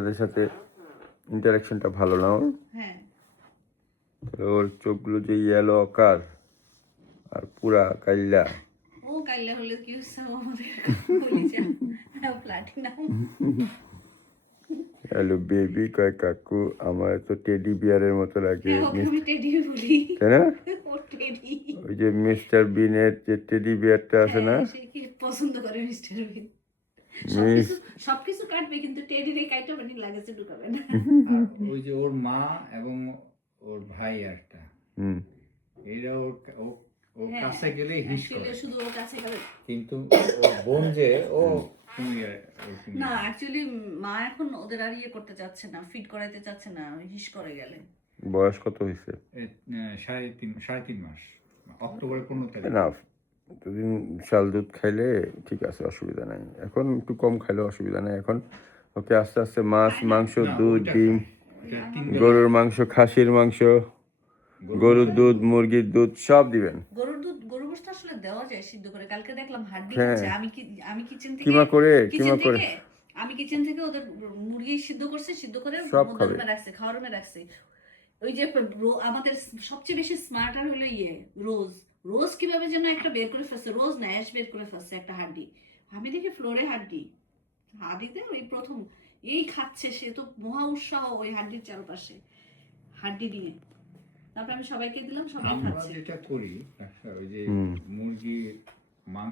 আপনাদের সাথে ইন্টারাকশনটা ভালো না ওর? হ্যাঁ তাহলে ওর চোখগুলো যে ইয়েলো আকার আর পুরা কাইল্লা। ও কাইলে হলে কি হচ্ছে আমাদের কলিজা প্লাটিনাম হ্যালো বেবি কয় কাকু, আমার তো টেডি বিয়ারের মতো লাগে। হ্যাঁ ওকে আমি টেডি বলি তাই না? ও টেডি ওই যে মিস্টার বিনের যে টেডি বিয়ারটা আছে না, হ্যাঁ সে কি পছন্দ করে মিস্টার বিন মিস সবকিছু কাটবে কিন্তু টেডির এই কাইটা মানে লাগেছে ঢুকাবে না আর ওই যে ওর মা এবং ওর ভাই একটা হুম এরা ওর হ্যাঁ, কাছে গেলে হিস করে, actually শুধু ওর কাছে গেলে কিন্তু ওর বোন যে ও তুমি না অ্যাকচুয়ালি মা এখন ওদের আর ইয়ে করতে চাচ্ছে না ফিট করাইতে চাচ্ছে না হিস করে গেলে বয়স কত হয়েছে? 3.5 মাস, অক্টোবরের 15 তারিখ। না, এতদিন শাল দুধ খাইলে ঠিক আছে, অসুবিধা নাই। এখন একটু কম খাইলে অসুবিধা নাই। এখন ওকে আস্তে আস্তে মাছ, মাংস, না, দুধ, ওইটা ডিম, খায়। ওইটা 3 বেলা গরুর মাংস, খাসির মাংস, গরুর দুধ, মুরগির দুধ সব দিবেন। গরুর গোশত আসলে দেওয়া যায় সিদ্ধ করে কালকে দেখলাম হাড্ডি হ্যাঁ। খাচ্ছে আমি কিচেন থেকে কিমা করে আমি কিচেন থেকে ওদের মুরগি সিদ্ধ করে সব মধ্যে খাবে। রুমে রাখছে খাওয়ার রুমে রাখছে ওই যে আমাদের সবচেয়ে বেশি স্মার্ট আর হলো রোজ রোজ কিভাবে যেন একটা বের করে ফেলছে রোজ না অ্যাশ বের করে ফেলছে একটা হাড্ডি আমি দেখি ফ্লোরে হাড্ডিতে ওই প্রথম এই খাচ্ছে সে তো মহা উৎসাহ ওই হাড্ডির চারপাশে হাড্ডি নিয়ে তারপর আমি সবাইকে দিলাম সবাই আমরা খাচ্ছে যেটা করি ওই যে মুরগির মাংস